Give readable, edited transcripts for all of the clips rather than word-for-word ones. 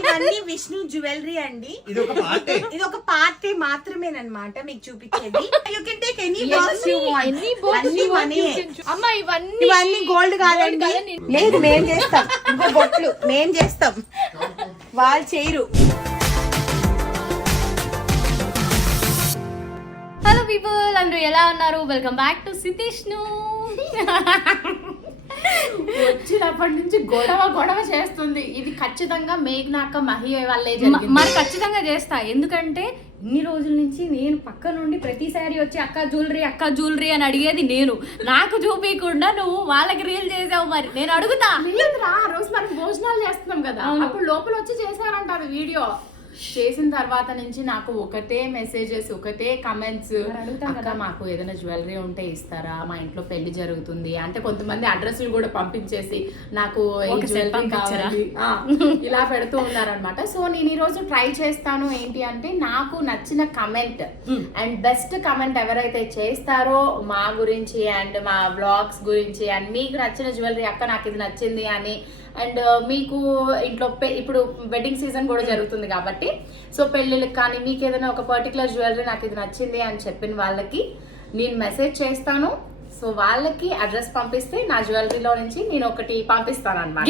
ఇవన్నీ విష్ణు జ్యువెలరీ అండి. ఇది ఒక పార్టీ మాత్రమేనమాట మీకు చూపించేది. You can take any box you want. ఇవన్నీ గోల్డ్ కాదండి. లేదు, మేం చేస్తాం. ఇంకో బొట్లు మేం చేస్తాం, వాళ్ళు చేయరు. హలో పీపుల్, అందరూ ఎలా ఉన్నారు? వెల్కమ్ బ్యాక్ టు సితేష్ను. వచ్చినప్పటి నుంచి గొడవ చేస్తుంది. ఇది ఖచ్చితంగా మేఘ్నాక మహి వాళ్ళే మరి ఖచ్చితంగా చేస్తా. ఎందుకంటే ఇన్ని రోజుల నుంచి నేను పక్క నుండి ప్రతిసారి వచ్చి అక్క జ్యువెలరీ అని అడిగేది నేను. నాకు చూపించకుండా నువ్వు వాళ్ళకి రీల్ చేసావు. మరి నేను అడుగుతా. లేదురా, ఆ రోజు మనం భోజనాలు చేస్తున్నాం కదా, అప్పుడు లోపల వచ్చి చేశారంట అది వీడియో. చేసిన తర్వాత నుంచి నాకు ఒకటే మెసేజెస్, ఒకటే కమెంట్స్. అక్క మాకు ఏదైనా జ్యువెలరీ ఉంటే ఇస్తారా, మా ఇంట్లో పెళ్లి జరుగుతుంది అంటే కొంతమంది అడ్రస్లు కూడా పంపించేసి నాకు ఇలా పెడుతూ ఉన్నారనమాట. సో నేను ఈ రోజు ట్రై చేస్తాను ఏంటి అంటే, నాకు నచ్చిన కమెంట్ అండ్ బెస్ట్ కమెంట్ ఎవరైతే చేస్తారో మా గురించి అండ్ మా బ్లాగ్స్ గురించి అండ్ మీకు నచ్చిన జ్యువెలరీ, అక్క నాకు ఇది నచ్చింది అని, అండ్ మీకు ఇంట్లో ఇప్పుడు వెడ్డింగ్ సీజన్ కూడా జరుగుతుంది కాబట్టి సో పెళ్ళిళ్ళకి కానీ మీకు ఏదైనా ఒక పర్టికులర్ జ్యువెలరీ నాకు ఇది నచ్చింది అని చెప్పిన వాళ్ళకి నేను మెసేజ్ చేస్తాను. సో వాళ్ళకి అడ్రస్ పంపిస్తే నా జ్యువెలరీలో నుంచి నేను ఒకటి పంపిస్తాను అనమాట.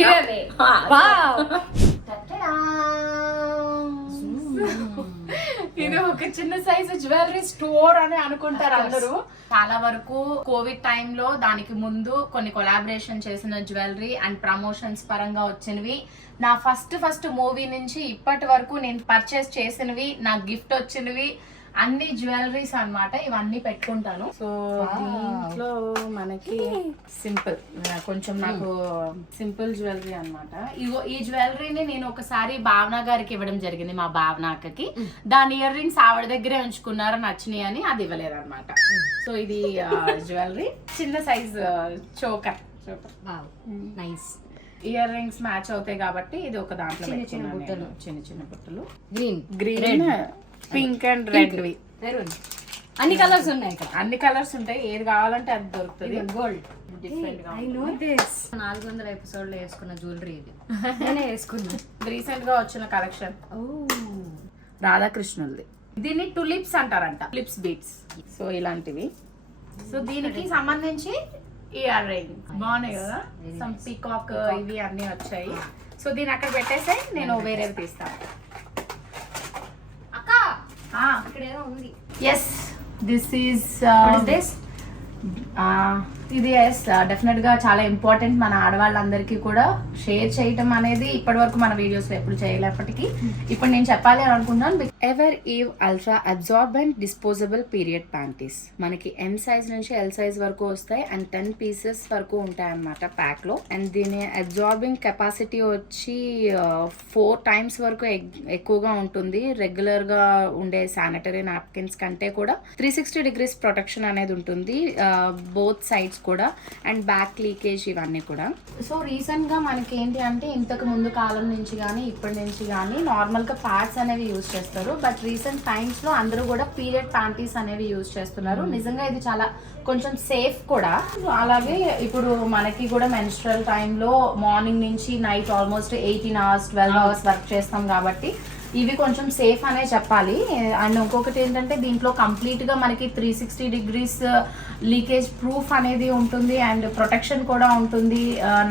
ఇది ఒక చిన్న సైజు జ్యువెలరీ స్టోర్ అని అనుకుంటారు అందరూ. చాలా వరకు కోవిడ్ టైంలో దానికి ముందు కొన్ని కొలాబరేషన్ చేసిన జ్యువెలరీ అండ్ ప్రమోషన్స్ పరంగా వచ్చినవి, నా ఫస్ట్ మూవీ నుంచి ఇప్పటి వరకు నేను పర్చేస్ చేసినవి, నా గిఫ్ట్ వచ్చినవి అన్ని జ్యువెలరీస్ అన్నమాట. ఇవన్నీ పెట్టుకుంటాను. సో దీంట్లో మనకి సింపుల్, కొంచెం నాకు సింపుల్ జ్యువెలరీ అన్నమాట. ఇగో ఈ జ్యువెలరీని నేను ఒకసారి భావన గారికి ఇవ్వడం జరిగింది, మా భావనకి. దాని ఇయర్ రింగ్స్ ఆవిడ దగ్గరే ఉంచుకున్నారు, నచ్చినాయి అని, అది ఇవ్వలేదు అనమాట. సో ఇది జ్యువెలరీ చిన్న size choker. Nice. Ear rings match అవుతాయి కాబట్టి ఇది ఒక దాంట్లో చిన్న బుట్టలు. Green pink and red. అన్ని కలర్స్ ఉన్నాయి ఇక్కడ, అన్ని కలర్స్ ఉంటాయి, ఏది కావాలంటే అది దొరుకుతుంది. గోల్డ్ డిఫరెంట్ గా 400 ఎపిసోడ్ లో వేసుకున్న జ్యువెలరీ ఇది. నేనే వేసుకున్నా. రీసెంట్ గా వచ్చిన కలెక్షన్ రాధాకృష్ణులది. దీన్ని టులిప్స్ అంటారంట, లిప్స్ బీట్స్. సో ఇలాంటివి. సో దీనికి సంబంధించి ఇయర్ రింగ్స్ బాగున్నాయి కదా, సమ్ పీకాక్ ఇవి అన్ని వచ్చాయి. సో దీన్ని అక్కడ పెట్టేస్తే నేను వేరేవి తీస్తాను. ఎస్, దిస్ ఈస్ ఇది ఎస్ డెఫినెట్ గా చాలా ఇంపార్టెంట్ మన ఆడవాళ్ళందరికీ కూడా షేర్ చేయటం అనేది. ఇప్పటి వరకు మన వీడియోస్ లో ఎప్పుడు చేయలేప్పటికీ ఇప్పుడు నేను చెప్పాలి అని అనుకుంటున్నాను. Ever Eve ultra absorbent disposable period panties మనకి ఎం సైజ్ నుంచి ఎల్ సైజ్ వరకు వస్తాయి అండ్ 10 పీసెస్ వరకు ఉంటాయి అన్నమాట ప్యాక్ లో. అండ్ దీని అబ్జార్బింగ్ కెపాసిటీ వచ్చి 4 times వరకు ఎక్కువగా ఉంటుంది రెగ్యులర్ గా ఉండే శానిటరీ నాప్కిన్స్ కంటే కూడా. 360 degrees ప్రొటెక్షన్ అనేది ఉంటుంది బోత్ సైడ్స్ కూడా, అండ్ బ్యాక్ లీకేజ్ ఇవన్నీ కూడా. సో రీసెంట్ గా మనకి ఏంటి అంటే, ఇంతకు ముందు కాలం నుంచి కానీ ఇప్పటి నుంచి కానీ నార్మల్ గా ప్యాడ్స్ అనేవి యూజ్ చేస్తారు. బట్ రీసెంట్ టైమ్స్ లో అందరూ కూడా పీరియడ్ ప్యాంటీస్ అనేవి యూజ్ చేస్తున్నారు. నిజంగా ఇది చాలా కొంచెం సేఫ్ కూడా. అలాగే ఇప్పుడు మనకి కూడా మెన్స్ట్రల్ టైంలో మార్నింగ్ నుంచి night almost 18 hours 12 hours work చేస్తాం కాబట్టి ఇవి కొంచెం సేఫ్ అనే చెప్పాలి. అండ్ ఇంకొకటి ఏంటంటే, దీంట్లో కంప్లీట్ గా మనకి 360 degrees లీకేజ్ ప్రూఫ్ అనేది ఉంటుంది అండ్ ప్రొటెక్షన్ కూడా ఉంటుంది.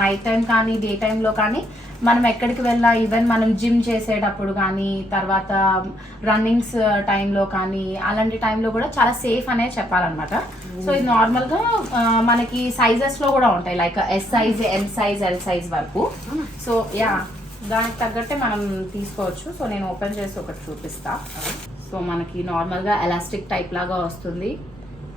నైట్ టైం కానీ డే టైంలో కానీ మనం ఎక్కడికి వెళ్ళా, ఈవెన్ మనం జిమ్ చేసేటప్పుడు కానీ తర్వాత రన్నింగ్స్ టైంలో కానీ అలాంటి టైంలో కూడా చాలా సేఫ్ అనే చెప్పాలన్నమాట. సో ఇది నార్మల్ గా మనకి సైజెస్ లో కూడా ఉంటాయి, like S size, M size, L size వరకు. సో యా, దానికి తగ్గట్టే మనం తీసుకోవచ్చు. సో నేను ఓపెన్ చేసి ఒకటి చూపిస్తా. సో మనకి నార్మల్గా ఎలాస్టిక్ టైప్ లాగా వస్తుంది.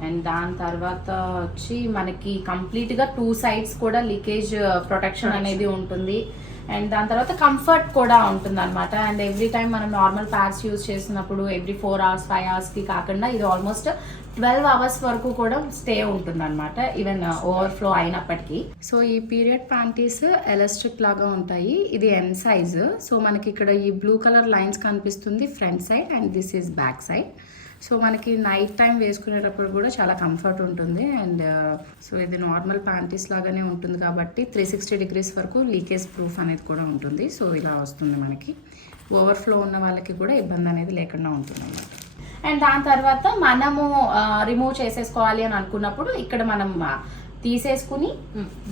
అండ్ దాని తర్వాత వచ్చి మనకి కంప్లీట్గా 2 sides కూడా లీకేజ్ ప్రొటెక్షన్ అనేది ఉంటుంది. అండ్ దాని తర్వాత కంఫర్ట్ కూడా ఉంటుంది అనమాట. అండ్ ఎవ్రీ టైం మనం నార్మల్ ప్యాడ్స్ యూజ్ చేసినప్పుడు ఎవ్రీ 4 hours 5 hours కాకుండా ఇది ఆల్మోస్ట్ 12 hours వరకు కూడా స్టే ఉంటుంది అనమాట, ఈవెన్ ఓవర్ఫ్లో అయినప్పటికీ. సో ఈ పీరియడ్ ప్యాంటీస్ ఎలాస్టిక్ లాగా ఉంటాయి. ఇది ఎం సైజ్. సో మనకి ఇక్కడ ఈ బ్లూ కలర్ లైన్స్ కనిపిస్తుంది front side and this is back side. So మనకి నైట్ టైం వేసుకునేటప్పుడు కూడా చాలా కంఫర్ట్ ఉంటుంది. అండ్ సో ఇది నార్మల్ ప్యాంటీస్ లాగానే ఉంటుంది కాబట్టి 360 degrees వరకు లీకేజ్ ప్రూఫ్ అనేది కూడా ఉంటుంది. సో ఇలా వస్తుంది మనకి. ఓవర్ఫ్లో ఉన్న వాళ్ళకి కూడా ఇబ్బంది అనేది లేకుండా ఉంటుంది అన్నమాట. అండ్ దాని తర్వాత మనము రిమూవ్ చేసేసుకోవాలి అని అనుకున్నప్పుడు ఇక్కడ మనం తీసేసుకుని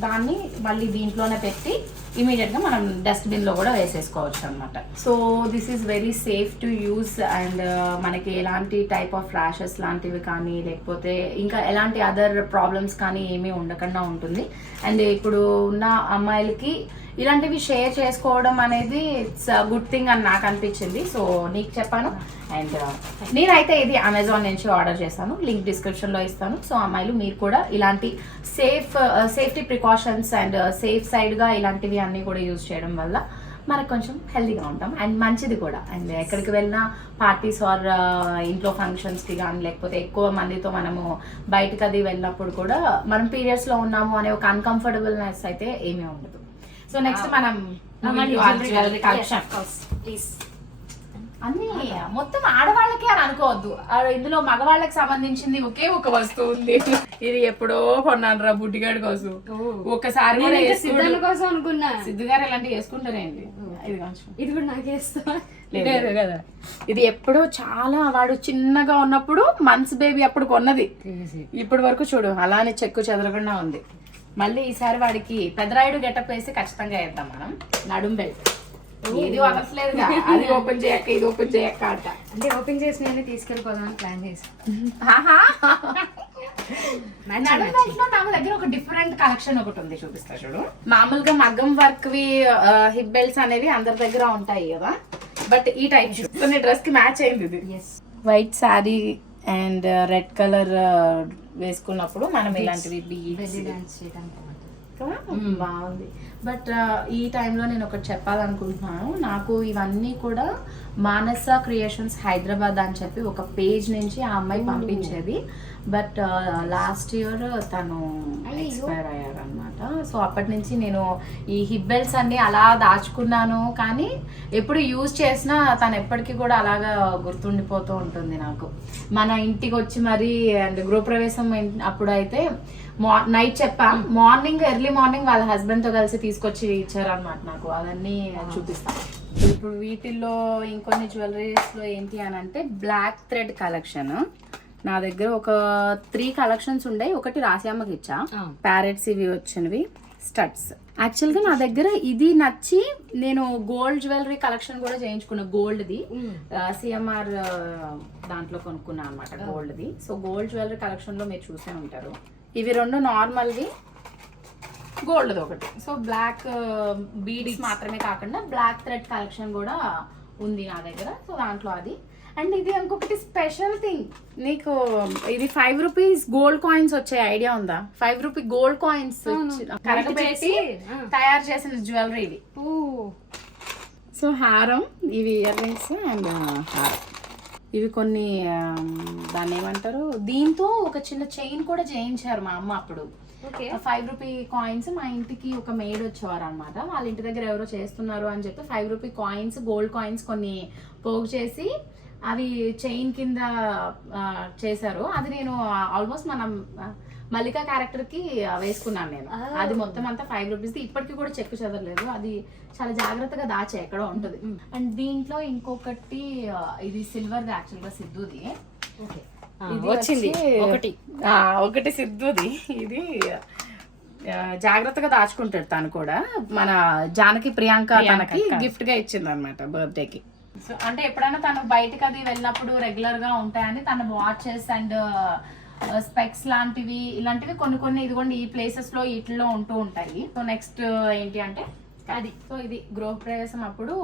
దాన్ని మళ్ళీ దీంట్లోనే పెట్టి ఇమీడియట్గా మనం డస్ట్బిన్లో కూడా వేసేసుకోవచ్చు అనమాట. So this is very safe to use. And మనకి ఎలాంటి టైప్ ఆఫ్ ర్యాషెస్ లాంటివి కానీ లేకపోతే ఇంకా ఎలాంటి అదర్ ప్రాబ్లమ్స్ కానీ ఏమీ ఉండకుండా ఉంటుంది. అండ్ ఇప్పుడు ఉన్న అమ్మాయిలకి ఇలాంటివి షేర్ చేసుకోవడం అనేది ఇట్స్ గుడ్ థింగ్ అని నాకు అనిపించింది. సో నీకు చెప్పాను. అండ్ నేనైతే ఇది అమెజాన్ నుంచి ఆర్డర్ చేశాను, లింక్ డిస్క్రిప్షన్లో ఇస్తాను. సో అమ్మాయిలు మీరు కూడా ఇలాంటి సేఫ్టీ ప్రికాషన్స్ అండ్ సేఫ్ సైడ్గా ఇలాంటివి అన్నీ కూడా యూజ్ చేయడం వల్ల మనకు కొంచెం హెల్తీగా ఉంటాం అండ్ మంచిది కూడా. అండ్ ఎక్కడికి వెళ్ళినా పార్టీస్ ఆర్ ఇంట్లో ఫంక్షన్స్కి కానీ లేకపోతే ఎక్కువ మందితో మనము బయటకు అది వెళ్ళినప్పుడు కూడా మనం పీరియడ్స్లో ఉన్నాము అనే ఒక అన్కంఫర్టబుల్నెస్ అయితే ఏమీ ఉండదు. సో నెక్స్ట్ మనం జ్యువెలరీ కలెక్షన్ అన్ని మొత్తం ఆడవాళ్ళకి అని అనుకోవద్దు. ఇందులో మగవాళ్ళకి సంబంధించింది ఒకే ఒక వస్తువు ఉంది. ఇది ఎప్పుడో కొన్నాను రా బుడ్డిగాడి కోసం. ఒకసారి కోసం అనుకున్నా. సిద్ధు గారు ఇలాంటివి వేసుకుంటారేంటి? ఇది కూడా నాకేస్తా కదా. ఇది ఎప్పుడో చాలా వాడు చిన్నగా ఉన్నప్పుడు మంత్స్ బేబీ అప్పుడు కొన్నది. ఇప్పటి వరకు చూడు అలానే చెక్కు చెదరకుండా ఉంది. మళ్ళీ ఈసారి వాడికి పెద్దరాయుడు గెటప్ వేసి ఖచ్చితంగా వేద్దాం మనం. నడుం బెల్ట్ ఏది వదలట్లేదు, అది ఓపెన్ చేయక ఇది ఓపెన్ చేయక అంట. అంటే ఓపెన్ చేసి నేను తీసుకెళ్ళిపోదామని ప్లాన్ చేసి. నడుం బెల్ట్ లో నా దగ్గర ఒక డిఫరెంట్ కలెక్షన్ ఒకటి ఉంది, చూపిస్తా చూడు. మామూలుగా మగ్గం వర్క్ వి హిప్ బెల్ట్స్ అనేవి అందరి దగ్గర ఉంటాయి కదా, బట్ ఈ టైప్ నీ డ్రెస్ కి మ్యాచ్ అయింది ఇది. White sari and red colour వేసుకున్నప్పుడు మనం ఇలాంటివి బాగుంది. బట్ ఈ టైంలో నేను ఒకటి చెప్పాలనుకుంటున్నాను. నాకు ఇవన్నీ కూడా మానస క్రియేషన్స్ హైదరాబాద్ అని చెప్పి ఒక పేజ్ నుంచి ఆ అమ్మాయి పంపించేది. బట్ లాస్ట్ ఇయర్ తను ఎక్స్పైర్ అయ్యారనమాట. సో అప్పటి నుంచి నేను ఈ హిప్ బెల్ట్స్ అన్ని అలా దాచుకున్నాను, కానీ ఎప్పుడు యూజ్ చేసినా తను ఎప్పటికీ కూడా అలాగా గుర్తుండిపోతూ ఉంటుంది నాకు. మన ఇంటికి వచ్చి మరి అండ్ గృహప్రవేశం అప్పుడు అయితే నైట్ చెప్పా, మార్నింగ్ ఎర్లీ మార్నింగ్ వాళ్ళ హస్బెండ్ తో కలిసి తీసుకొచ్చి ఇచ్చారనమాట నాకు. అవన్నీ చూపిస్తాను ఇప్పుడు. వీటిల్లో ఇంకొన్ని జ్యువెలరీస్ లో ఏంటి అని అంటే బ్లాక్ థ్రెడ్ కలెక్షన్. నా దగ్గర ఒక 3 కలెక్షన్స్ ఉండే. ఒకటి రాసియమ్మకి ఇచ్చా, ప్యారెట్స్ ఇవి వచ్చినవి స్టడ్స్. యాక్చువల్గా నా దగ్గర ఇది నచ్చి నేను గోల్డ్ జ్యువెలరీ కలెక్షన్ కూడా చేయించుకున్నా. గోల్డ్ది సిఎంఆర్ దాంట్లో కొనుక్కున్నా అనమాట, గోల్డ్ది. సో గోల్డ్ జ్యువెలరీ కలెక్షన్లో మీరు చూసే ఉంటారు. ఇవి 2 నార్మల్వి, గోల్డ్ది ఒకటి. సో బ్లాక్ బీడ్స్ మాత్రమే కాకుండా బ్లాక్ థ్రెడ్ కలెక్షన్ కూడా ఉంది నా దగ్గర. సో దాంట్లో అది. అండ్ ఇది ఇంకొకటి స్పెషల్ థింగ్, నీకు ఇది 5 రూపీస్ గోల్డ్ కాయిన్స్ వచ్చే ఐడియా ఉందా? 5 రూపీ గోల్డ్ కాయిన్స్ కరగబెట్టి తయారు చేసిన జ్యువెలరీ ఇది. సో హారం, ఇవి ఇయర్ రింగ్స్ అండ్ హారం. ఇవి కొన్ని దాన్ని ఏమంటారు, దీంతో ఒక చిన్న చైన్ కూడా చేయించారు మా అమ్మ అప్పుడు. 5 రూపీ కాయిన్స్ మా ఇంటికి ఒక మేడ్ వచ్చేవారు అనమాట. వాళ్ళ ఇంటి దగ్గర ఎవరో చేస్తున్నారు అని చెప్పి 5 రూపీ కాయిన్స్, గోల్డ్ కాయిన్స్ కొన్ని పోగు చేసి అవి చైన్ కింద చేశారు. అది నేను ఆల్మోస్ట్ మనం మల్లికా క్యారెక్టర్ కి వేసుకున్నాను నేను. అది మొత్తం అంతా 5 రూపీస్. ఇప్పటికీ కూడా చెక్కు చదవలేదు, అది చాలా జాగ్రత్తగా దాచే ఎక్కడో ఉంటుంది. అండ్ దీంట్లో ఇంకొకటి, ఇది సిల్వర్ యాక్చువల్ గా సిద్ధుది. వచ్చింది ఒకటి సిద్ధుది. ఇది జాగ్రత్తగా దాచుకుంటాడు తను కూడా. మన జానకి ప్రియాంక తనకి గిఫ్ట్ గా ఇచ్చింది అనమాట బర్త్డేకి. సో అంటే ఎప్పుడైనా తను బయటకు అది వెళ్ళినప్పుడు రెగ్యులర్ గా ఉంటాయని తన వాచెస్ అండ్ స్పెక్స్ లాంటివి ఇలాంటివి కొన్ని ఇదిగోండి ఈ ప్లేసెస్ లో వీటిలో ఉంటూ ఉంటాయి. సో నెక్స్ట్ ఏంటి అంటే అది. సో ఇది గృహప్రవేశం అప్పుడు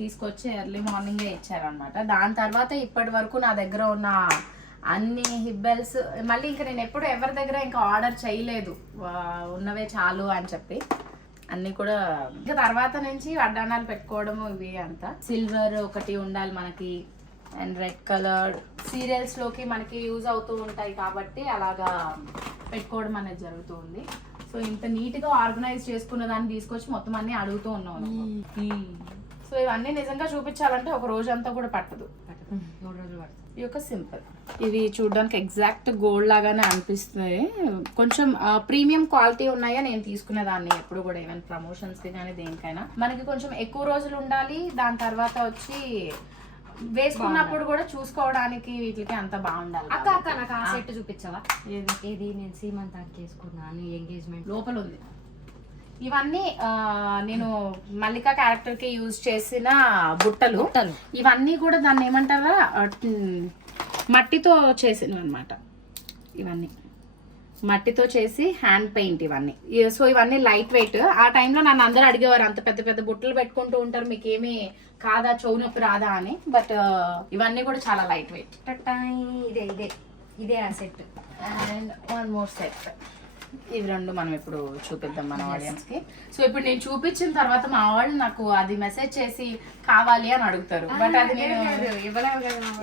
తీసుకొచ్చి ఎర్లీ మార్నింగే ఇచ్చారనమాట. దాని తర్వాత ఇప్పటి వరకు నా దగ్గర ఉన్న అన్ని హిబ్బెల్స్ మళ్ళీ ఇంకా నేను ఎప్పుడు ఎవరి దగ్గర ఇంకా ఆర్డర్ చేయలేదు, ఉన్నవే చాలు అని చెప్పి అన్ని కూడా. ఇంకా తర్వాత నుంచి వడ్డానాలు పెట్టుకోవడము ఇవి అంతా. సిల్వర్ ఒకటి ఉండాలి మనకి, అండ్ రెడ్ కలర్ సీరియల్స్ లోకి మనకి యూజ్ అవుతూ ఉంటాయి కాబట్టి అలాగా పెట్టుకోవడం అనేది జరుగుతుంది. సో ఇంత నీట్ గా ఆర్గనైజ్ చేసుకున్న దాన్ని తీసుకొచ్చి మొత్తం అన్ని అడుగుతూ ఉన్నాం. సో ఇవన్నీ నిజంగా చూపించాలంటే ఒక రోజు అంతా కూడా పట్టదు. 3 రోజులు పడుతుంది. ఈ యొక్క సింపుల్. ఇవి చూడడానికి ఎగ్జాక్ట్ గోల్డ్ లాగానే అనిపిస్తాయి. కొంచెం ప్రీమియం క్వాలిటీ ఉన్నాయా నేను తీసుకునేదాన్ని ఎప్పుడు కూడా, ఈవెన్ ప్రమోషన్స్ కి కానీ దేనికైనా. మనకి కొంచెం ఎక్కువ రోజులు ఉండాలి, దాని తర్వాత వచ్చి వేసుకున్నప్పుడు కూడా చూసుకోవడానికి వీటికి అంత బాగుండాలి. అక్క నాకు ఆ సెట్ చూపించవా? ఏది నేను సీమంతానికి వేసుకున్నాను, ఎంగేజ్మెంట్ లోపల ఉంది. ఇవన్నీ నేను మల్లిక క్యారెక్టర్ కి యూజ్ చేసిన బుట్టలు. ఇవన్నీ కూడా దాన్ని ఏమంటారా, మట్టితో చేసినవి అనమాట. ఇవన్నీ మట్టితో చేసి హ్యాండ్ పెయింట్ ఇవన్నీ. సో ఇవన్నీ లైట్ వెయిట్. ఆ టైంలో నన్ను అందరూ అడిగేవారు, అంత పెద్ద పెద్ద బుట్టలు పెట్టుకుంటూ ఉంటారు, మీకు ఏమీ కాదా, చెవు నొప్పి రాదా అని. బట్ ఇవన్నీ కూడా చాలా లైట్ వెయిట్. ఇదే ఆ సెట్. And 1 more set. ఇవి 2 మనం ఇప్పుడు చూపిద్దాం మన ఆడియన్స్ కి. సో ఇప్పుడు నేను చూపించిన తర్వాత మా వాళ్ళు నాకు అది మెసేజ్ చేసి కావాలి అని అడుగుతారు. బట్ అది నేను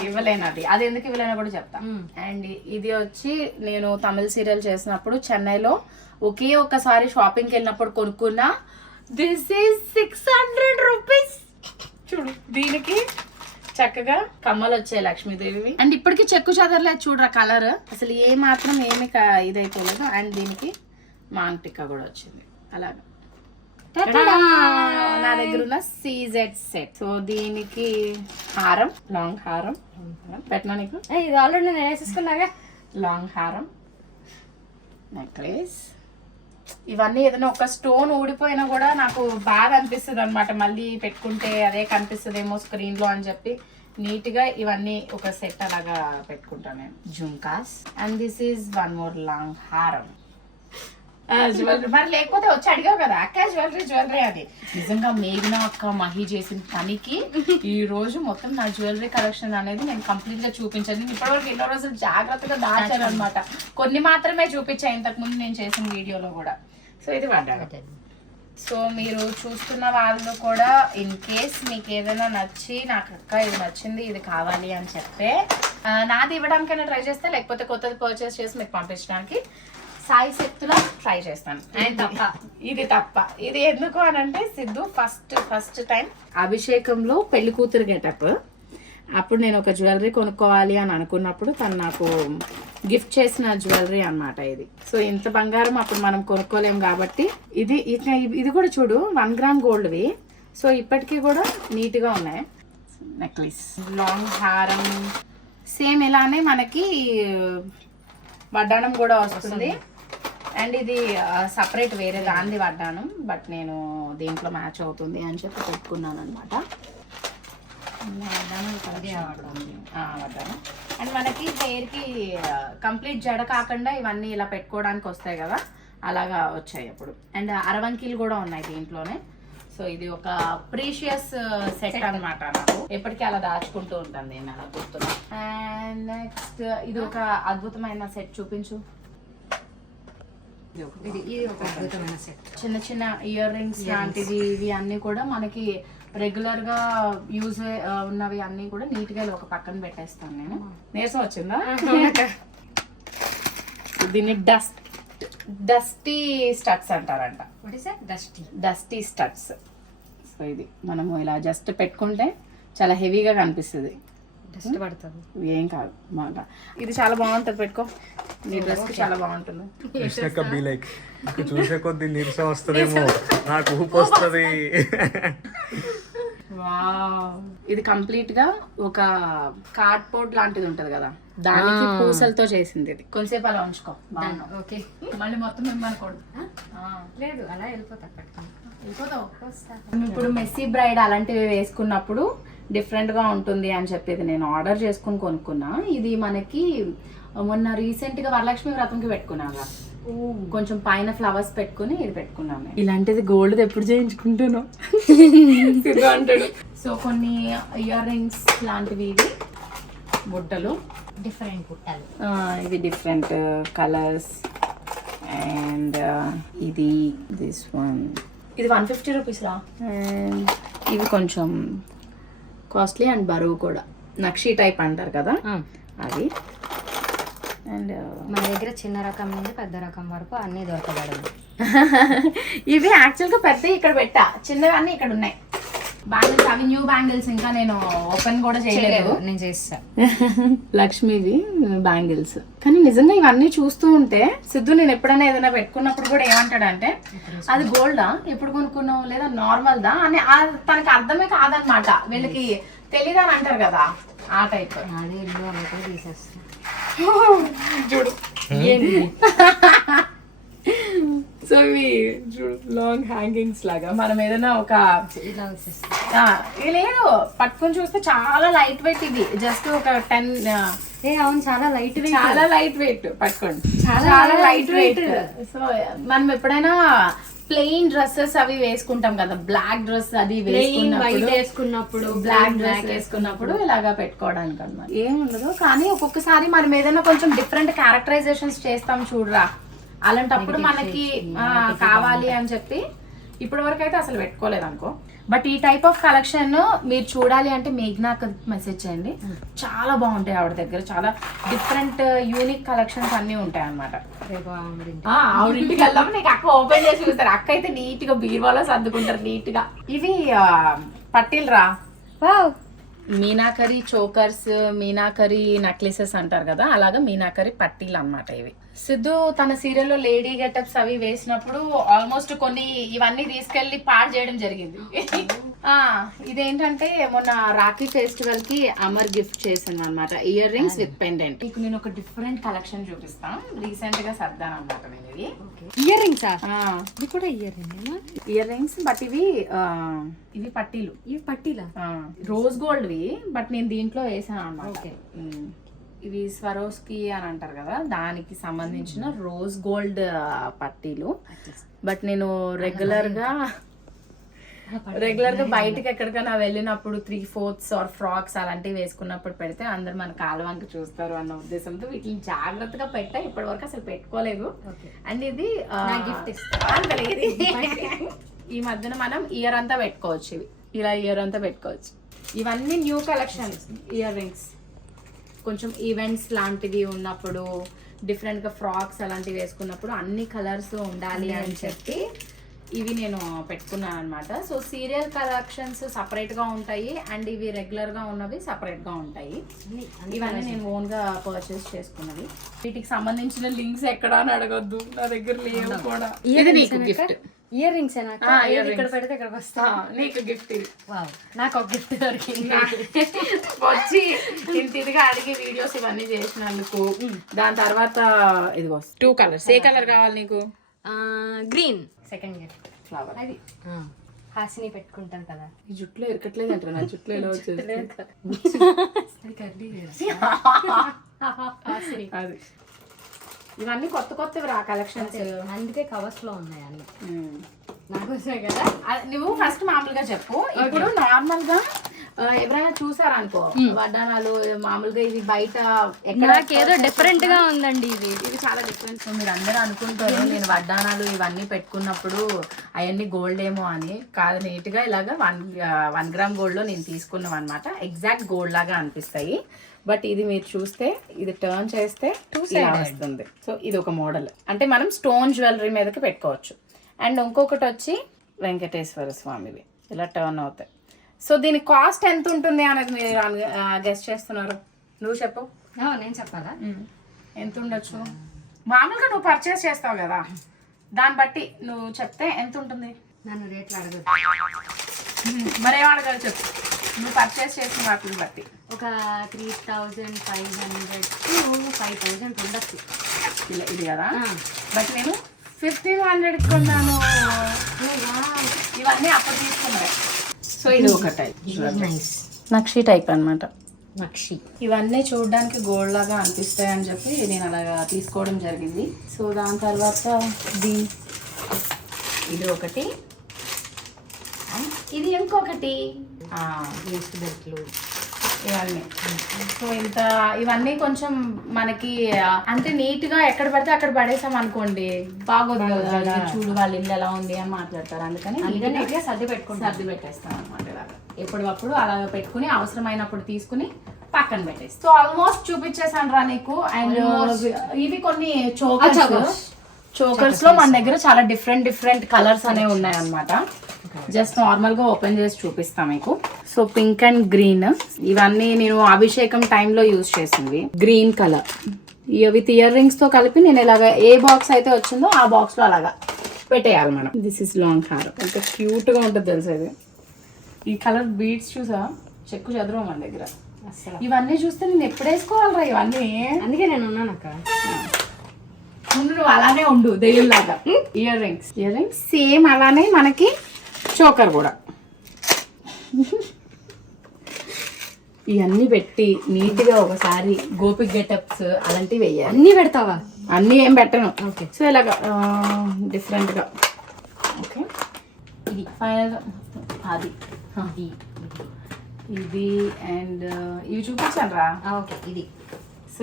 ఇవ్వలేను. అది ఎందుకు ఇవ్వలేనో కూడా చెప్తా. అండ్ ఇది వచ్చి నేను తమిళ సీరియల్ చేసినప్పుడు చెన్నైలో ఒకే ఒక్కసారి షాపింగ్కి వెళ్ళినప్పుడు కొనుక్కున్నా. This is 600 rupees. చూడు, దీనికి చక్కగా కమ్మలు వచ్చాయి లక్ష్మీదేవి. అండ్ ఇప్పటికీ చెక్కు చదరలేదు చూడరా కలర్, అసలు ఏ మాత్రం ఏమి ఇదైపోలేదు. అండ్ దీనికి మాంటికా కూడా వచ్చింది అలాగా. నా దగ్గర ఉన్న CZ సెట్. సో దీనికి హారం, లాంగ్ హారం పెట్టినా నీకు. ఇది ఆల్రెడీ నేను వేసేసుకున్నాగా. లాంగ్ హారం, నెక్లెస్. ఇవన్నీ ఏదైనా ఒక స్టోన్ ఊడిపోయినా కూడా నాకు బాగా అనిపిస్తుంది అనమాట, మళ్ళీ పెట్టుకుంటే అదే కనిపిస్తుందేమో స్క్రీన్ లో అని చెప్పి నీట్ గా ఇవన్నీ ఒక సెట్ అలాగా పెట్టుకుంటాను నేను. Jhumkas. And this is 1 more long హారం. జ్యువెలరీ మరి లేకపోతే వచ్చి అడిగావు కదా అక్క జ్యువెలరీ అది. నిజంగా మేఘన అక్క మహి చేసిన పనికి ఈ రోజు మొత్తం నా జ్యువెలరీ కలెక్షన్ అనేది నేను కంప్లీట్ గా చూపించాను. ఇప్పటివరకు ఎన్నో రోజులు జాగ్రత్తగా దాచాను అనమాట. కొన్ని మాత్రమే చూపించాను ఇంతకు ముందు నేను చేసిన వీడియోలో కూడా. సో ఇది పడ్డాడు. సో మీరు చూస్తున్న వాళ్ళు కూడా ఇన్ కేస్ మీకు ఏదైనా నచ్చి నాకు అక్క ఇది నచ్చింది ఇది కావాలి అని చెప్తే నాది ఇవ్వడానికైనా ట్రై చేస్తే, లేకపోతే కొత్తది పర్చేస్ చేసి మీకు పంపించడానికి సాయి శక్తులా ట్రై చేస్తాను. ఇది తప్ప. ఇది ఎందుకు అని అంటే సిద్ధు ఫస్ట్ టైం అభిషేకంలో పెళ్లి కూతురు గెటప్ అప్పుడు నేను ఒక జ్యువెలరీ కొనుక్కోవాలి అని అనుకున్నప్పుడు తను నాకు గిఫ్ట్ చేసిన జ్యువెలరీ అన్నమాట ఇది. సో ఇంత బంగారం అప్పుడు మనం కొనుక్కోలేం కాబట్టి ఇది కూడా చూడు 1 గ్రామ్ గోల్డ్వి. సో ఇప్పటికీ కూడా నీట్గా ఉన్నాయి. నెక్లెస్, లాంగ్ హారం సేమ్ ఇలానే మనకి వడ్డాణం కూడా వస్తుంది. అండ్ ఇది సపరేట్ వేరే దాంది వడ్డాణం, బట్ నేను దీంట్లో మ్యాచ్ అవుతుంది అని చెప్పి పెట్టుకున్నాను అనమాట. వడ్డాణం. అండ్ మనకి హెయిర్కి కంప్లీట్ జడ కాకుండా ఇవన్నీ ఇలా పెట్టుకోవడానికి వస్తాయి కదా, అలాగా వచ్చాయి అప్పుడు. అండ్ అరవంకీలు కూడా ఉన్నాయి దీంట్లోనే. సో ఇది ఒక ప్రీషియస్ సెట్ అనమాట. నాకు ఎప్పటికీ అలా దాచుకుంటూ ఉంటాను నేను అలా గుర్తున్నా. అండ్ నెక్స్ట్ ఇది ఒక అద్భుతమైన సెట్ చూపించు. చిన్న చిన్న ఇయర్ రింగ్స్ లాంటివి ఇవి అన్ని కూడా మనకి రెగ్యులర్ గా యూజ్ ఉన్నవి అన్ని కూడా నీట్ గా ఒక పక్కన పెట్టేస్తాను నేను. నీరసం వచ్చిందా? దీన్ని డస్టీ స్టడ్స్ అంటారంట. Dusty studs. సో ఇది మనము ఇలా జస్ట్ పెట్టుకుంటే చాలా హెవీగా కనిపిస్తుంది. ఏం కాదు బాగా. ఇది చాలా బాగుంటుంది, పెట్టుకో. నీ డ్రెస్ కి చాలా బాగుంటుంది. చూసే కొద్ది నీరసం వస్తుందేమో, నాకు ఊపు వస్తుంది. ఇది కంప్లీట్ గా ఒక కార్డ్ బోర్డ్ లాంటిది ఉంటది కదా, దానికి పూసలతో చేసింది. ఇది కొంచెంసేపు అలా ఉంచుకో. ఓకే, మళ్ళీ మొత్తం ఏమనుకోడు. లేదు అలా వెళ్ళిపోతావు. ఇప్పుడు మెస్సీ బ్రైడ్ అలాంటివి వేసుకున్నప్పుడు డిఫరెంట్ గా ఉంటుంది అని చెప్పేది నేను ఆర్డర్ చేసుకుని కొనుక్కున్నా. ఇది మనకి మొన్న రీసెంట్ గా వరలక్ష్మి వ్రతంకి పెట్టుకున్నాగా, కొంచెం పైన ఫ్లవర్స్ పెట్టుకుని ఇది పెట్టుకున్నాను. ఇలాంటిది గోల్డ్ ఎప్పుడు చేయించుకుంటాను అంటాడు. సో కొన్ని ఇయర్ రింగ్స్ లాంటివి, ఇవి బుట్టలు, డిఫరెంట్ బుట్టలు. ఇవి డిఫరెంట్ కలర్స్. అండ్ ఇది దిస్ వన్, ఇది 150 రూపీస్ రా. అండ్ ఇవి కొంచెం కాస్ట్లీ అండ్ బరువు కూడా, నక్షి టైప్ అంటారు కదా అది. అండ్ మన దగ్గర చిన్న రకం నుండి పెద్ద రకం వరకు అన్నీ దొరకబడదు. ఇవి యాక్చువల్గా పెద్ద ఇక్కడ పెట్టా, చిన్నవి అన్నీ ఇక్కడ ఉన్నాయి. బ్యాంగిల్స్ అవి న్యూ బ్యాంగిల్స్, ఇంకా నేను ఓపెన్ కూడా చేయలేదు. నేను చేస్తా. లక్ష్మివి బ్యాంగిల్స్. కానీ నిజంగా ఇవన్నీ చూస్తూ ఉంటే సిద్ధు నేను ఎప్పుడైనా ఏదైనా పెట్టుకున్నప్పుడు కూడా ఏమంటాడంటే అది గోల్డా ఎప్పుడు కొనుక్కున్నావు లేదా నార్మల్ దా అని తనకి అర్థమే కాదనమాట. వీళ్ళకి తెలీదా అని అంటారు కదా, ఆ టైప్. అదే ఇల్లు అలా తీసేస్తా చూడు సో ఇవి లాంగ్ హ్యాంగింగ్స్ లాగా మనం ఏదైనా ఒక ఇలా వచ్చేస్తా. లేదు పట్టుకొని చూస్తే చాలా లైట్ వెయిట్. ఇది జస్ట్ ఒక 10. అవును చాలా లైట్ వెయిట్, చాలా లైట్ వెయిట్. పట్టుకోండి, చాలా లైట్ వెయిట్. సో మనం ఎప్పుడైనా ప్లెయిన్ డ్రెస్సెస్ అవి వేసుకుంటాం కదా, బ్లాక్ డ్రెస్ అది వేసుకున్నప్పుడు బ్లాక్ డ్రెస్ వేసుకున్నప్పుడు ఇలాగా పెట్టుకోవడానికి అన్నమాట. ఏముండదు. కానీ ఒక్కొక్కసారి మనం ఏదైనా కొంచెం డిఫరెంట్ క్యారెక్టరైజేషన్స్ చేస్తాం చూడరా, అలాంటప్పుడు మనకి కావాలి అని చెప్పి ఇప్పటి వరకు అయితే అసలు పెట్టుకోలేదు అనుకో. బట్ ఈ టైప్ ఆఫ్ కలెక్షన్ మీరు చూడాలి అంటే మేఘ్నాకి మెసేజ్ చేయండి, చాలా బాగుంటాయి ఆవిడ దగ్గర. చాలా డిఫరెంట్ యూనిక్ కలెక్షన్స్ అన్ని ఉంటాయి అన్నమాట. ఆవిడింటికి వెళ్దాం, నీకు అక్క ఓపెన్ చేసి చూస్తారు. అక్క అయితే నీట్ గా బీరువాలో సర్దుకుంటారు నీట్ గా. ఇవి పట్టీలు రా, మీనాకరీ చోకర్స్, మీనాకరీ నెక్లెసెస్ అంటారు కదా, అలాగా మీనాకరీ పట్టీలు అన్నమాట ఇవి. సిద్ధు తన సీరియల్లో లేడీ గెటప్స్ అవి వేసినప్పుడు ఆల్మోస్ట్ కొన్ని ఇవన్నీ తీసుకెళ్లి పాడు చేయడం జరిగింది. ఇదేంటంటే మొన్న రాఖీ ఫెస్టివల్ కి అమర్ గిఫ్ట్ చేసింది అనమాట, ఇయర్ రింగ్స్ విత్ పెండెంట్. మీకు నేను ఒక డిఫరెంట్ కలెక్షన్ చూపిస్తాను. రీసెంట్ గా సర్దాను అనమాట నేను ఇది. ఇయర్ రింగ్స్ ఇది కూడా ఇయర్ రింగ్స్, బట్ ఇవి పట్టీలు. ఇవి పట్టీలా? రోజ్ గోల్డ్ వి, బట్ నేను దీంట్లో వేసాను అన్నమాట. ఇవి స్వరోస్కి అని అంటారు కదా, దానికి సంబంధించిన రోజ్ గోల్డ్ పట్టీలు. బట్ నేను రెగ్యులర్ గా బయటకి ఎక్కడికైనా వెళ్ళినప్పుడు 3/4 ఆర్ ఫ్రాక్స్ అలాంటివి వేసుకున్నప్పుడు పెడితే అందరు మన కాలువంక చూస్తారు అన్న ఉద్దేశంతో వీటిని జాగ్రత్తగా పెట్టా. ఇప్పటి వరకు అసలు పెట్టుకోలేదు. అండ్ ఇది ఈ మధ్యన మనం ఇయర్ అంతా పెట్టుకోవచ్చు. ఇవి ఇలా ఇయర్ అంతా పెట్టుకోవచ్చు. ఇవన్నీ న్యూ కలెక్షన్స్ ఇయర్ రింగ్స్. కొంచెం ఈవెంట్స్ లాంటివి ఉన్నప్పుడు, డిఫరెంట్ గా ఫ్రాక్స్ అలాంటివి వేసుకున్నప్పుడు అన్ని కలర్స్ ఉండాలి అని చెప్పి ఇవి నేను పెట్టుకున్నాను అనమాట. సో సీరియల్ కలెక్షన్స్ సపరేట్ గా ఉంటాయి, అండ్ ఇవి రెగ్యులర్ గా ఉన్నవి సపరేట్ గా ఉంటాయి. ఇవన్నీ నేను ఓన్ గా పర్చేస్ చేసుకున్నవి. వీటికి సంబంధించిన లింక్స్ ఎక్కడ అని అడగొద్దు, నా దగ్గర లేవు కూడా. ఇది నీకు గిఫ్ట్. ఇయర్ రింగ్స్ ఇక్కడ పెడితే ఇక్కడికి వస్తా. నీకు గిఫ్ట్ ఇది. నాకు ఒక గిఫ్ట్ దొరికింది. వచ్చి ఇంటిగా అడిగి వీడియోస్ ఇవన్నీ చేసినందుకు. దాని తర్వాత ఇదిగో 2 కలర్స్. ఏ కలర్ కావాలి నీకు? గ్రీన్. Second gift flower. అది హాసిని పెట్టుకుంటాను కదా. ఈ జుట్లో ఎరకట్లేదు అంటారు. నా జుట్లో ఎలా వచ్చేది అది. ఇవన్నీ కొత్త కొత్తవి రా కలెక్షన్స్, అందుకే కవర్స్ లో ఉన్నాయి అన్ని నాకోసమే కదా. నువ్వు ఫస్ట్ మామూలుగా చెప్పు. ఇప్పుడు నార్మల్ గా ఎవరైనా చూసారా అనుకో, వడ్డానాలు మామూలుగా ఇవి బయట నాకేదో డిఫరెంట్ గా ఉందండి. ఇవి చాలా డిఫరెంట్. మీరు అందరూ అనుకుంటారు నేను వడ్డానాలు ఇవన్నీ పెట్టుకున్నప్పుడు అవన్నీ గోల్డ్ ఏమో అని. కాదు, నీట్ గా ఇలాగా 1 గ్రామ్ గోల్డ్ లో నేను తీసుకున్నాం అనమాట. ఎగ్జాక్ట్ గోల్డ్ లాగా అనిపిస్తాయి. బట్ ఇది మీరు చూస్తే ఇది టర్న్ చేస్తే ఇలా వస్తుంది. సో ఇది ఒక మోడల్, అంటే మనం స్టోన్ జ్యువెలరీ మీదకి పెట్టుకోవచ్చు. అండ్ ఇంకొకటి వచ్చి వెంకటేశ్వర స్వామివి ఇలా టర్న్ అవుతాయి. సో దీని కాస్ట్ ఎంత ఉంటుంది అనేది మీరు గెస్ చేస్తున్నారు. నువ్వు చెప్పు. నేను చెప్పాలా? ఎంత ఉండొచ్చు? మామూలుగా నువ్వు పర్చేస్ చేస్తావు కదా, దాన్ని బట్టి నువ్వు చెప్తే ఎంత ఉంటుంది. నన్ను రేట్లు అడగదు. మరేం అడగాలి చెప్పు. నువ్వు పర్చేస్ చేసిన వాటిని బట్టి ఒక 3,500 to 5,000 ఉండొచ్చు. ఇది కదా. బట్ నేను 1,500 కొన్నాను. ఇవన్నీ అప్పుడు తీసుకున్నాయి. సో ఇది ఒక టైప్, నక్షి టైప్ అనమాట. నక్షి. ఇవన్నీ చూడడానికి గోల్డ్ లాగా అనిపిస్తాయి అని చెప్పి నేను అలాగా తీసుకోవడం జరిగింది. సో దాని తర్వాత ఇది ఒకటి, ఇది ఇంకొకటి. ఇవన్నీ. సో ఇవన్నీ కొంచెం మనకి అంటే నీట్ గా ఎక్కడ పడితే అక్కడ పడేసాం అనుకోండి, బాగోదు. చూడు వాళ్ళ ఇల్లు ఎలా ఉంది అని మాట్లాడతారు. అందుకని నీట్ గా సర్ది పెట్టేస్తాను అనమాట. ఇలాగా ఎప్పటికప్పుడు అలా పెట్టుకుని అవసరమైనప్పుడు తీసుకుని పక్కన పెట్టేస్తాను. సో ఆల్మోస్ట్ చూపించేసాను రా నీకు. అండ్ ఇవి కొన్ని చోకర్స్. చోకర్స్ లో మన దగ్గర చాలా డిఫరెంట్ కలర్స్ అనేవి ఉన్నాయి అన్నమాట. జస్ట్ నార్మల్ గా ఓపెన్ చేసి చూపిస్తా మీకు. సో పింక్ అండ్ గ్రీన్, ఇవన్నీ నేను అభిషేకం టైంలో యూజ్ చేసింది. Green colour with ear rings తో కలిపి నేను ఇలాగ ఏ బాక్స్ అయితే వచ్చిందో ఆ బాక్స్ లో అలాగా పెట్టేయాలి మనం. దిస్ ఇస్ లాంగ్ హార్, ఎంత క్యూట్ గా ఉంటుంది తెలుసా ఇది. ఈ కలర్ బీడ్స్ చూసా, చెక్కు చెదరం మన దగ్గర. ఇవన్నీ చూస్తే నేను ఎప్పుడు వేసుకోవాలరా ఇవన్నీ, అందుకే నేను ఉన్నాను అక్క. ముందు నువ్వు అలానే ఉండు దెయ్యంలాగా. ఇయర్ రింగ్స్ సేమ్ అలానే మనకి చోకర్ కూడా. ఇవన్నీ పెట్టి నీట్ గా ఒకసారి గోపిక్ గెటప్స్ అలాంటివి వెయ్యాలి. అన్ని పెడతావా? అన్నీ ఏం పెట్టను. ఓకే. సో ఇలాగా డిఫరెంట్ గా. ఓకే, ఇది ఫైనల్ అది ఇది అండ్ ఇవి చూపించాను రా. ఓకే, ఇది. సో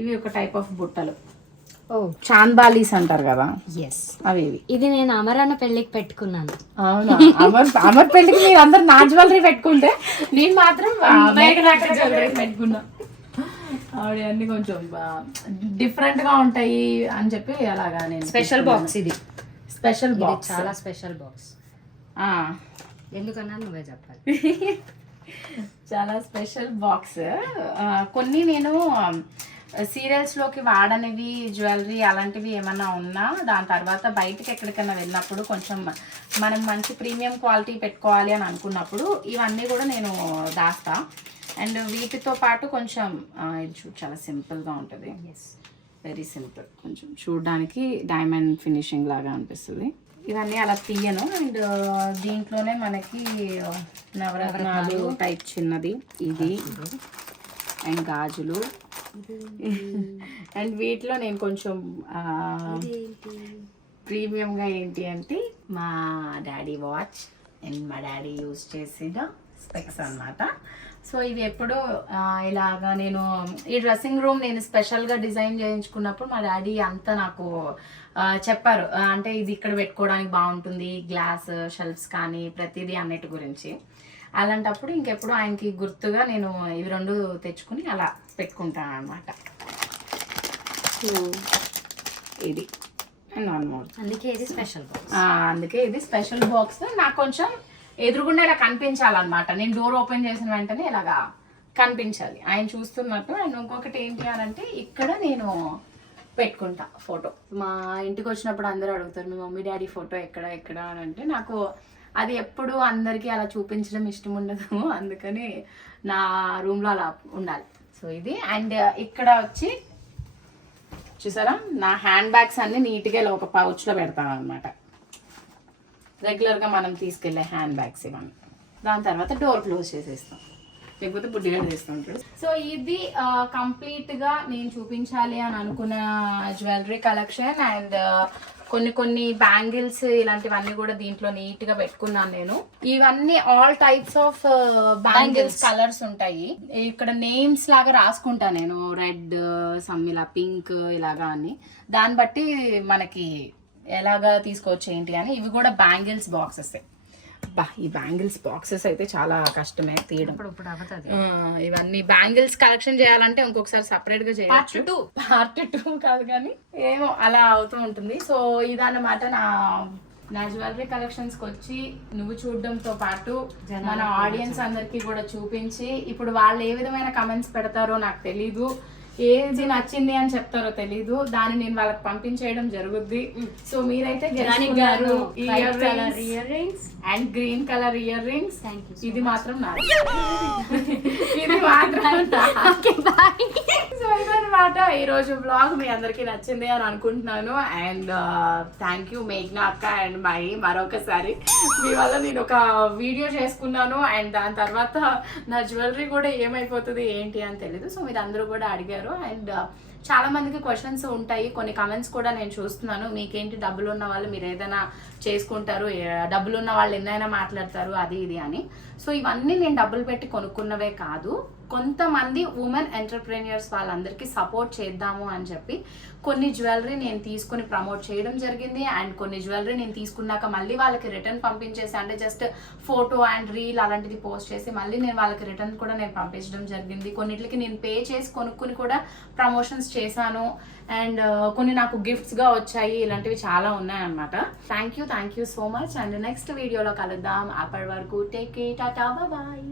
ఇవి ఒక టైప్ ఆఫ్ బుట్టలు, ఓ చాందాలీస్ అంటారు కదా, ఎస్. అవి ఇవి. ఇది నేను అమరన్న పెళ్ళికి పెట్టుకున్నాను. అవునా? అమర్ పెళ్లికి మీరు అందరు నా జ్యువెలరీ పెట్టుకుంటే నేను మాత్రం జ్యువెలరీ పెట్టుకున్నా. ఆవిడ అన్ని కొంచెం డిఫరెంట్ గా ఉంటాయి అని చెప్పి అలాగా నేను స్పెషల్ బాక్స్ ఇది. స్పెషల్ బాక్స్, చాలా స్పెషల్ బాక్స్. ఎందుకన్నా నువ్వే చెప్పాలి. చాలా స్పెషల్ బాక్స్. కొన్ని నేను సీరియల్స్ లోకి వాడనివి జ్యువెలరీ అలాంటివి ఏమన్నా ఉన్నా దాని తర్వాత బయటకి ఎక్కడికైనా వెళ్ళినప్పుడు కొంచెం మనం మంచి ప్రీమియం క్వాలిటీ పెట్టుకోవాలి అని అనుకున్నప్పుడు ఇవన్నీ కూడా నేను దాస్తా. అండ్ వీటితో పాటు కొంచెం ఇది చాలా సింపుల్గా ఉంటుంది, వెరీ సింపుల్, కొంచెం చూడడానికి డైమండ్ ఫినిషింగ్ లాగా అనిపిస్తుంది. ఇవన్నీ అలా తీయను. అండ్ దీంట్లోనే మనకి నవరత్నాలు టైప్ చిన్నది ఇది, అండ్ గాజులు. అండ్ వీటిలో నేను కొంచెం ప్రీమియంగా ఏంటి అంటే మా డాడీ వాచ్ అండ్ మా డాడీ యూజ్ చేసిన స్పెక్స్ అన్నమాట. సో ఇవి ఎప్పుడు ఇలాగా నేను ఈ డ్రెస్సింగ్ రూమ్ నేను స్పెషల్గా డిజైన్ చేయించుకున్నప్పుడు మా డాడీ అంతా నాకు చెప్పారు, అంటే ఇది ఇక్కడ పెట్టుకోవడానికి బాగుంటుంది, గ్లాస్ షెల్ఫ్స్ కానీ ప్రతిదీ అన్నిటి గురించి. అలాంటప్పుడు ఇంకెప్పుడు ఆయనకి గుర్తుగా నేను ఇవి రెండు తెచ్చుకుని అలా పెట్టుకుంటాను అనమాట. ఇది అండ్ వన్ మోర్, అందుకే ఇది స్పెషల్ బాక్స్. అందుకే ఇది స్పెషల్ బాక్స్. నాకు కొంచెం ఎదురుగుండా ఇలా కనిపించాలన్నమాట. నేను డోర్ ఓపెన్ చేసిన వెంటనే ఇలాగా కనిపించాలి, ఆయన చూస్తున్నట్టు. అండ్ ఇంకొకటి ఏంటి అని అంటే ఇక్కడ నేను పెట్టుకుంటా ఫోటో. మా ఇంటికి వచ్చినప్పుడు అందరూ అడుగుతారు మీ మమ్మీ డాడీ ఫోటో ఎక్కడ ఎక్కడ అని అంటే నాకు అది ఎప్పుడు అందరికీ అలా చూపించడం ఇష్టం ఉండదు, అందుకని నా రూమ్లో అలా ఉండాలి. సో ఇది. అండ్ ఇక్కడ వచ్చి చూసారా నా హ్యాండ్ బ్యాగ్స్ అన్ని నీట్గా ఇలా ఒక పౌచ్లో పెడతాను అనమాట. రెగ్యులర్గా మనం తీసుకెళ్లే హ్యాండ్ బ్యాగ్స్ ఇవన్నీ. దాని తర్వాత డోర్ క్లోజ్ చేసేస్తాం, లేకపోతే బుడ్డిగా చేస్తుంటాడు. సో ఇది కంప్లీట్గా నేను చూపించాలి అని అనుకున్న జ్యువెలరీ కలెక్షన్. అండ్ కొన్ని బ్యాంగిల్స్ ఇలాంటివన్నీ కూడా దీంట్లో నీట్ గా పెట్టుకున్నాను నేను. ఇవన్నీ all types of bangles colours ఉంటాయి. ఇక్కడ నేమ్స్ లాగా రాసుకుంటా నేను, రెడ్ సమ్ ఇలా పింక్ ఇలాగా అని. దాన్ని బట్టి మనకి ఎలాగా తీసుకోవచ్చు ఏంటి అని. ఇవి కూడా బ్యాంగిల్స్ బాక్సెస్. ఈ బ్యాంగిల్స్ బాక్సెస్ అయితే చాలా కష్టమే తీయడం. ఇవన్నీ బ్యాంగిల్స్ కలెక్షన్ చేయాలంటే ఇంకొకసారి సపరేట్ గా చేయొచ్చు, పార్ట్ 2 కాదు కానీ ఏమో అలా అవుతూ ఉంటుంది. సో ఇదన్నమాట నా జ్యువెలరీ కలెక్షన్స్ కి వచ్చి నువ్వు చూడడంతో పాటు మన ఆడియన్స్ అందరికి కూడా చూపించి, ఇప్పుడు వాళ్ళు ఏ విధమైన కమెంట్స్ పెడతారో నాకు తెలీదు, ఏది నచ్చింది అని చెప్తారో తెలీదు, దాన్ని నేను వాళ్ళకి పంపించేయడం జరుగుద్ది. సో మీరైతే ear rings and green colour ear rings, ఇది మాత్రం నాది, ఇది మాత్రం. సో ఇదన్నమాట ఈరోజు బ్లాగ్. మీ అందరికి నచ్చింది అని అనుకుంటున్నాను. అండ్ థ్యాంక్ యూ మేఘ్నా అక్క అండ్ మరొకసారి మీ వల్ల నేను ఒక వీడియో చేసుకున్నాను. అండ్ దాని తర్వాత నా జ్యువెలరీ కూడా ఏమైపోతుంది ఏంటి అని తెలీదు. సో మీరు అందరూ కూడా అడిగారు. అండ్ చాలా మందికి క్వశ్చన్స్ ఉంటాయి, కొన్ని కమెంట్స్ కూడా నేను చూస్తున్నాను. మీకేంటి డబ్బులు ఉన్న వాళ్ళు మీరు ఏదైనా చేసుకుంటారు, డబ్బులు ఉన్న వాళ్ళు ఎన్నైనా మాట్లాడతారు అది ఇది అని. సో ఇవన్నీ నేను డబ్బులు పెట్టి కొనుక్కున్నవే కాదు, కొంతమంది ఉమెన్ ఎంటర్ప్రెన్యూర్స్ వాళ్ళందరికీ సపోర్ట్ చేద్దాము అని చెప్పి కొన్ని జ్యువెలరీ నేను తీసుకుని ప్రమోట్ చేయడం జరిగింది. అండ్ కొన్ని జ్యువెలరీ నేను తీసుకున్నాక మళ్ళీ వాళ్ళకి రిటర్న్ పంపించేసి, అంటే జస్ట్ ఫోటో అండ్ రీల్ అలాంటిది పోస్ట్ చేసి మళ్ళీ నేను వాళ్ళకి రిటర్న్ కూడా నేను పంపించడం జరిగింది. కొన్నిటికి నేను పే చేసి కొనుక్కుని కూడా ప్రమోషన్స్ చేశాను. అండ్ కొన్ని నాకు గిఫ్ట్స్గా వచ్చాయి. ఇలాంటివి చాలా ఉన్నాయన్నమాట. Thank you so much. And next వీడియోలో కలుద్దాం. అప్పటి వరకు టేక్ కేర్, టాటా, బాయ్.